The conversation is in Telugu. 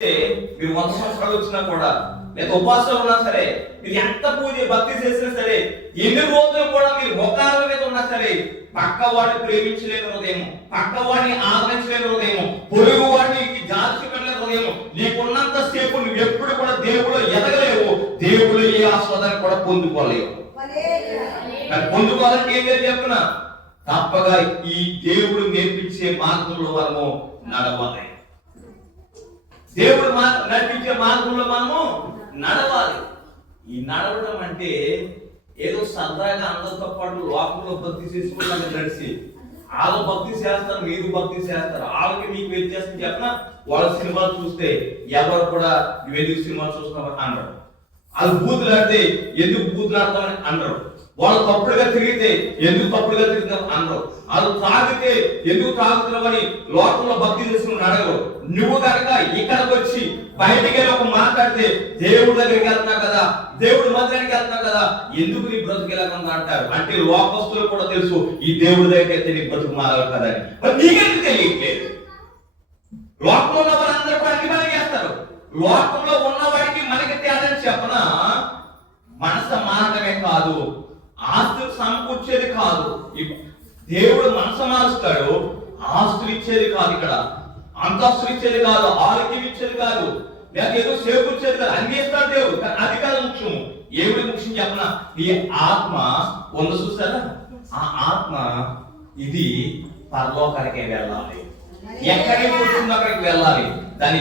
మీరు 100 సంవత్సరాలు వచ్చినా కూడా, లేదా ఉపవాసాలు ఉన్నా సరే, మీరు ఎంత పూజ భక్తి చేసినా సరే, ఎన్ని రోజులు కూడా మీరు మోకాళ్ళ మీద ఉన్నా సరే, పక్క వాడిని ప్రేమించలేని హృదయం, పక్క వాడిని ఆదరించలేని హృదయం, పొరుగు వాడికి జాతి పెట్టలేని హృదయం, నీకున్నంత సేపు నువ్వు ఎప్పుడు కూడా దేవుడు ఎదగలేవు, దేవుడు ఏ ఆస్వాదాన్ని కూడా పొందుకోలేవు. పొందుకోవాలంటే ఏం లేదు చెప్తున్నా, తప్పగా ఈ దేవుడు నేర్పించే మార్గంలో మనము నడవాలి. దేవుడు నడిపించే మార్గంలో మనము నడవాలి. ఈ నడవడం అంటే ఏదో సరదాగా అందరితో పాటు లోకంలో భక్తి చేసుకుంటాను నడిచి, వాళ్ళు భక్తి చేస్తారు, మీరు భక్తి చేస్తారు, వాళ్ళకి మీకు వ్యత్యాసం చెప్పిన వాళ్ళ సినిమాలు చూస్తే ఎవరు కూడా నువ్వు ఎందుకు సినిమాలు చూస్తున్నావు అన్నారు, వాళ్ళు బూతులు ఆడితే ఎందుకు బూతులు ఆడతామని అన్నారు, వాళ్ళు తప్పుడుగా తిరిగితే ఎందుకు తప్పుడుగా తిరుగుతావు అన్నారు, వాళ్ళు తాగితే ఎందుకు తాగుతున్నావని లోకంలో భక్తి చేసుకుని అడగరు. నువ్వు కనుక ఇక్కడికి వచ్చి బయటికి వెళ్ళి ఒక మాట్లాడితే దేవుడి దగ్గరికి వెళ్తున్నావు కదా, దేవుడి మందిరానికి వెళ్తున్నావు కదా, ఎందుకు నీ బ్రతుకు ఎలాగందా అంటారు. అంటే లోకస్తులు కూడా తెలుసు ఈ దేవుడి దగ్గరికి వెళ్తే నీ బ్రతుకు మారాలి కదా అని, మరి నీకెందుకు తెలియట్లేదు? లోకంలో ఉన్న వాళ్ళందరూ కూడా అన్ని పని చేస్తారు. లోకంలో ఉన్నవాడికి మనకి తేదని చెప్పనా, మనసు మారడమే కాదు, ఆస్తులు సమకూర్చేది కాదు. దేవుడు మనసు మారుస్తాడు, ఆస్తులు ఇచ్చేది కాదు, ఇక్కడ అంతస్తులు ఇచ్చేది కాదు, ఆరోగ్యం ఇచ్చేది కాదు, లేక ఏదో చేకూర్చేది కాదు, అన్ని ఇస్తాడు దేవుడు. అది కాదు ముఖ్యం. ఏమిటి ముఖ్యం చెప్పనా, ఈ ఆత్మ ఉంది చూస్తారా, ఆ ఆత్మ ఇది పరలోకానికి వెళ్ళాలి, ఎక్కడికి పుట్టిందో అక్కడికి వెళ్ళాలి.